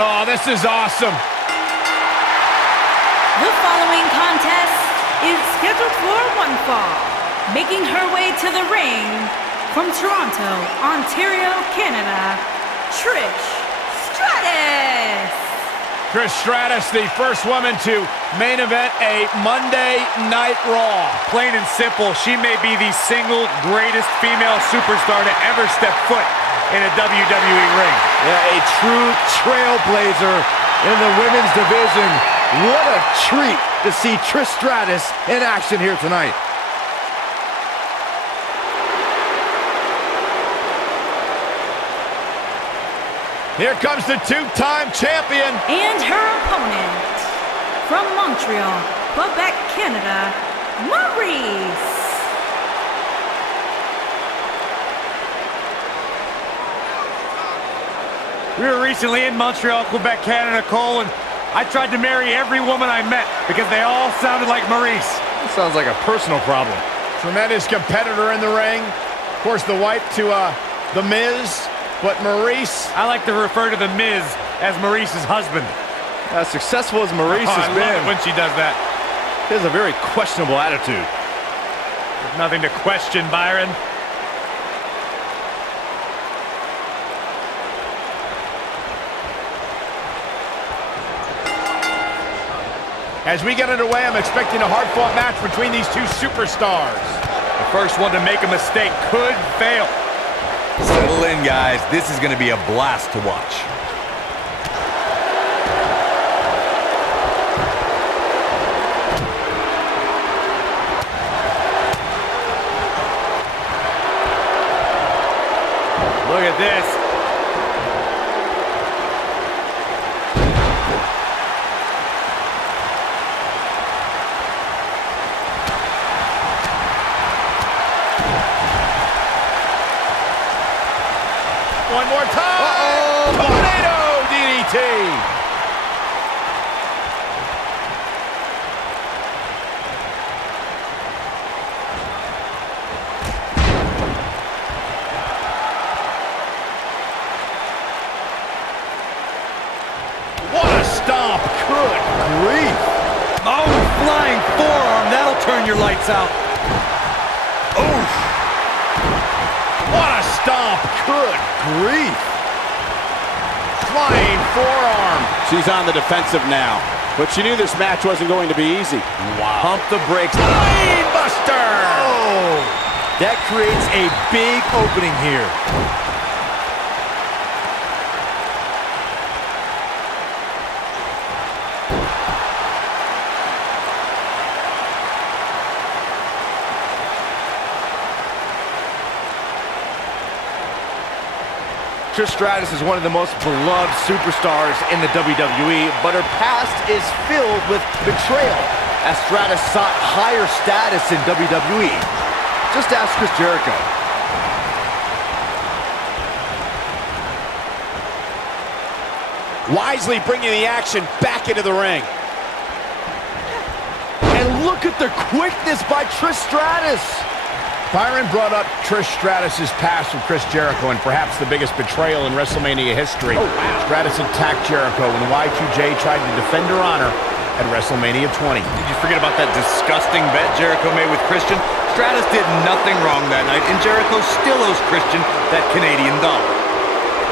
Oh, this is awesome. The following contest is scheduled for one fall. Making her way to the ring from Toronto, Ontario, Canada, Trish Stratus. Trish Stratus, the first woman to main event a Monday Night Raw. Plain and simple, she may be the single greatest female superstar to ever step foot in a WWE ring. Yeah, a true trailblazer in the women's division. What a treat to see Trish Stratus in action here tonight. Here comes the two-time champion. And her opponent, from Montreal, Quebec, Canada, Maryse. We were recently in Montreal, Quebec, Canada, Cole, and I tried to marry every woman I met because they all sounded like Maryse. That sounds like a personal problem. Tremendous competitor in the ring. Of course, the wife to The Miz. But Maryse, I like to refer to The Miz as Maryse's husband. As successful as Maryse has I been, love it when she does that. he has a very questionable attitude. There's nothing to question, Byron. as we get underway, I'm expecting a hard-fought match between these two superstars. The first one to make a mistake could fail. Settle in, guys. This is going to be a blast to watch. Look at this. One more time. Tornado DDT. What a stomp. Good grief. Oh, flying forearm. That'll turn your lights out. Oof. What a stomp. Good grief. Flying forearm. She's on the defensive now, but she knew this match wasn't going to be easy. Wow. Pump the brakes. Brain buster. Oh, that creates a big opening here. Trish Stratus is one of the most beloved superstars in the WWE, but her past is filled with betrayal as Stratus sought higher status in WWE. Just ask Chris Jericho. Wisely bringing the action back into the ring. And look at the quickness by Trish Stratus. Byron brought up Trish Stratus' past with Chris Jericho and perhaps the biggest betrayal in WrestleMania history. Oh, wow. Stratus attacked Jericho when Y2J tried to defend her honor at WrestleMania 20. Did you forget about that disgusting bet Jericho made with Christian? Stratus did nothing wrong that night, and Jericho still owes Christian that Canadian dollar.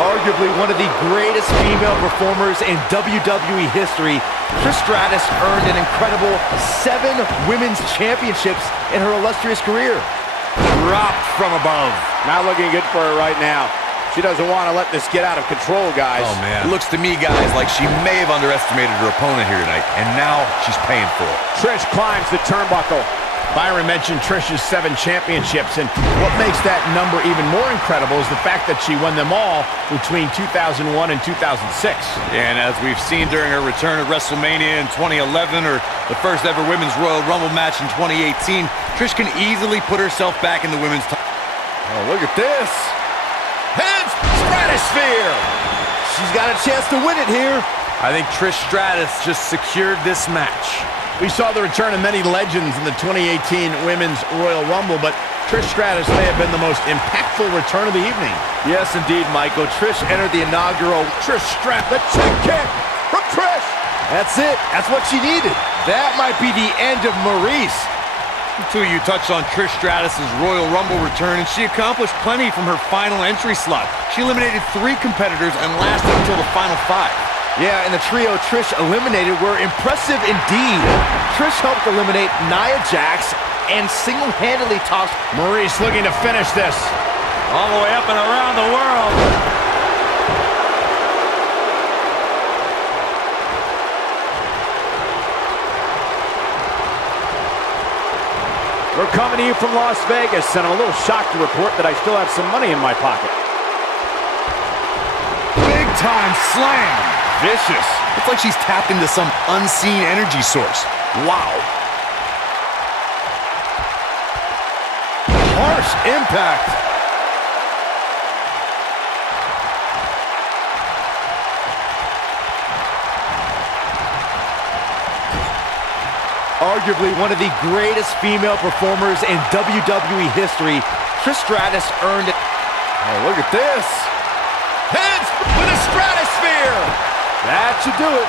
Arguably one of the greatest female performers in WWE history, Trish Stratus earned an incredible 7 women's championships in her illustrious career. Dropped from above. Not looking good for her right now. She doesn't want to let this get out of control, guys. Oh, man. It looks to me, guys, like she may have underestimated her opponent here tonight, and now she's paying for it. Trish climbs the turnbuckle. Byron mentioned Trish's 7 championships, and what makes that number even more incredible is the fact that she won them all between 2001 and 2006. And as we've seen during her return at WrestleMania in 2011, or the first ever Women's Royal Rumble match in 2018, Trish can easily put herself back in the women's title. Oh, look at this. Heads stratosphere. She's got a chance to win it here. I think Trish Stratus just secured this match. We saw the return of many legends in the 2018 Women's Royal Rumble, but Trish Stratus may have been the most impactful return of the evening. Yes, indeed, Michael. Trish entered the inaugural Trish Stratus. the chick kick from Trish. That's it. That's what she needed. That might be the end of Maryse. Two of you touched on Trish Stratus' Royal Rumble return, and she accomplished plenty from her final entry slot. She eliminated 3 competitors and lasted until the final 5. Yeah, and the trio Trish eliminated were impressive indeed. Trish helped eliminate Nia Jax and single-handedly tossed Maryse looking to finish this. All the way up and around the world. We're coming to you from Las Vegas, and I'm a little shocked to report that I still have some money in my pocket. Big time slam. Vicious. It's like she's tapped into some unseen energy source. Wow. harsh impact. Arguably one of the greatest female performers in WWE history, Trish Stratus earned it. Oh, look at this. Heads with a stratosphere. That should do it.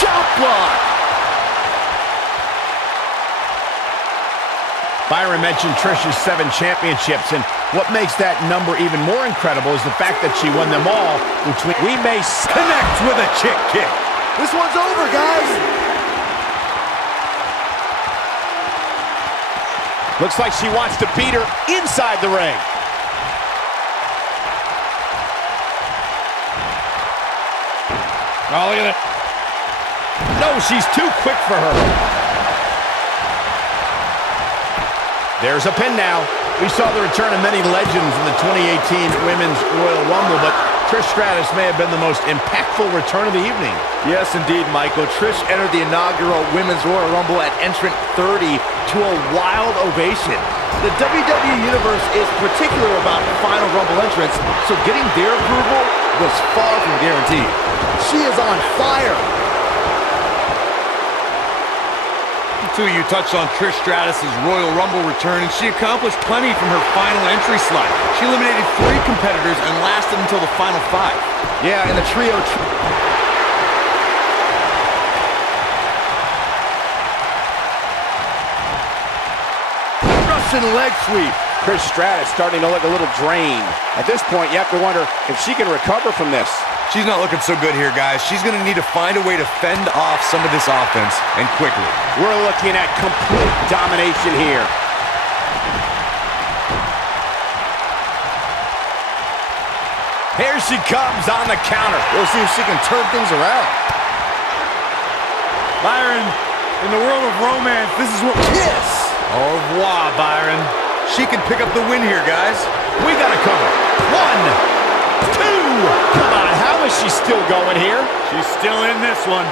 Shot block. Byron mentioned Trish's 7 championships, and what makes that number even more incredible is the fact that she won them all between... We may connect with a chick kick. This one's over, guys. Looks like she wants to beat her inside the ring. Oh, look at it. No, she's too quick for her. There's a pin now. We saw the return of many legends in the 2018 Women's Royal Rumble, but Trish Stratus may have been the most impactful return of the evening. Yes, indeed, Michael. Trish entered the inaugural Women's Royal Rumble at entrant 30 to a wild ovation. The WWE Universe is particular about Final Rumble entrants, so getting their approval was far from guaranteed. She is on fire. Two of you touched on Trish Stratus' Royal Rumble return, and she accomplished plenty from her final entry slot. She eliminated 3 competitors and lasted until the final 5. Yeah, and the trio... Russian leg sweep. Trish Stratus starting to look a little drained. At this point, you have to wonder if she can recover from this. She's not looking so good here, guys. She's going to need to find a way to fend off some of this offense, and quickly. We're looking at complete domination here. Here she comes on the counter. We'll see if she can turn things around. Byron, in the world of romance, this is what... Kiss! Au revoir, Byron. She can pick up the win here, guys. We got to cover. 1, 2. Come on, how is she still going here? She's still in this one.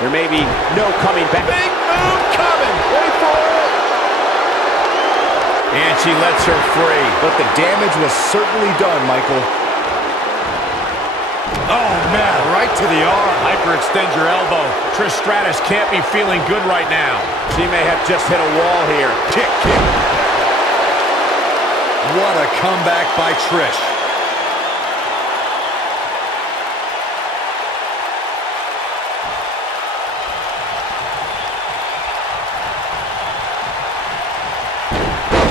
There may be no coming back. Big move coming. Wait for it. And she lets her free. But the damage was certainly done, Michael. Oh, man, right to the arm. Hyperextend your elbow. Trish Stratus can't be feeling good right now. She may have just hit a wall here. Kick, kick. What a comeback by Trish.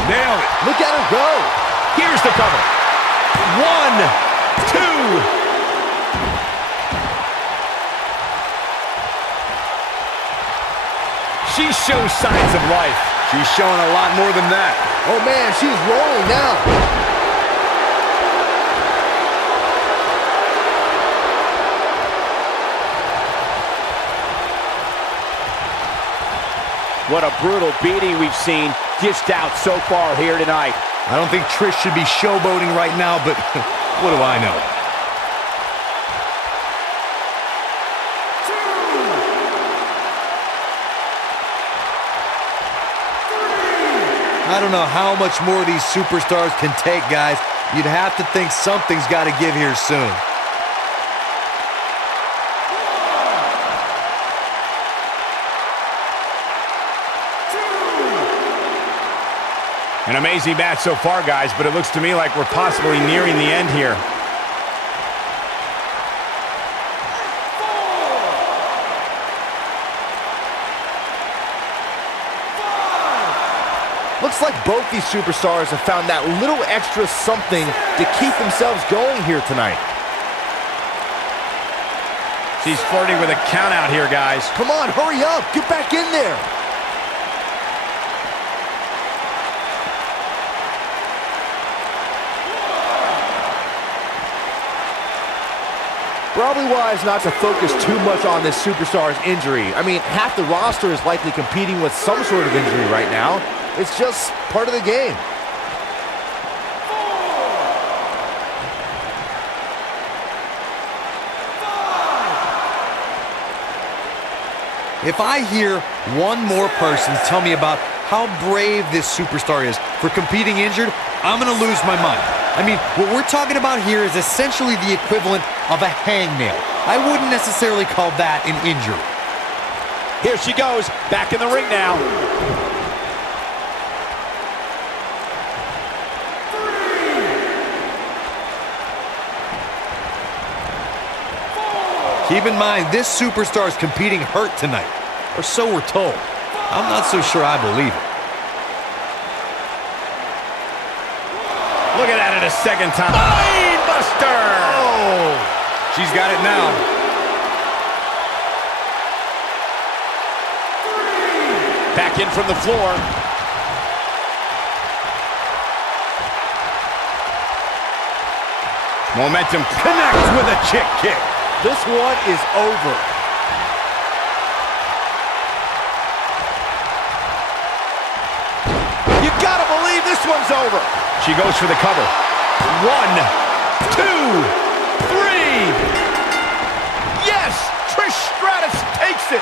Nailed it. Look at her go. Here's the cover. 1, 2. She shows signs of life. She's showing a lot more than that. Oh, man, she's rolling now. What a brutal beating we've seen dished out so far here tonight. I don't think Trish should be showboating right now, but what do I know? I don't know how much more these superstars can take, guys. You'd have to think something's got to give here soon. An amazing match so far, guys, but it looks to me like we're possibly nearing the end here. Looks like both these superstars have found that little extra something to keep themselves going here tonight. She's flirting with a count out here, guys. Come on, hurry up. Get back in there. Probably wise not to focus too much on this superstar's injury. I mean, half the roster is likely competing with some sort of injury right now. It's just part of the game. If I hear one more person tell me about how brave this superstar is for competing injured, I'm going to lose my mind. I mean, what we're talking about here is essentially the equivalent of a hangnail. I wouldn't necessarily call that an injury. Here she goes, back in the ring now. Keep in mind, this superstar is competing hurt tonight, or so we're told. I'm not so sure I believe it. Look at that a second time. Mind Buster! Oh, she's got it now. Back in from the floor. Momentum connects with a chick kick. This one is over. You gotta believe this one's over. She goes for the cover. 1, 2, 3. Yes! Trish Stratus takes it.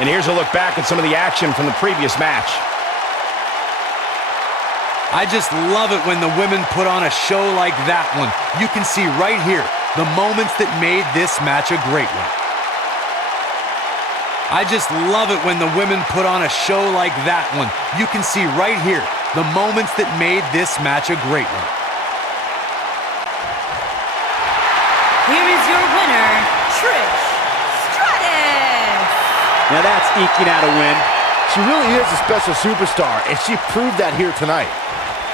And here's a look back at some of the action from the previous match. I just love it when the women put on a show like that one. You can see right here the moments that made this match a great one. I just love it when the women put on a show like that one. You can see right here the moments that made this match a great one. Here is your winner, Trish Stratus. Now that's eking out a win. She really is a special superstar, and she proved that here tonight.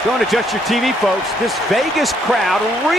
Don't adjust your TV, folks. This Vegas crowd really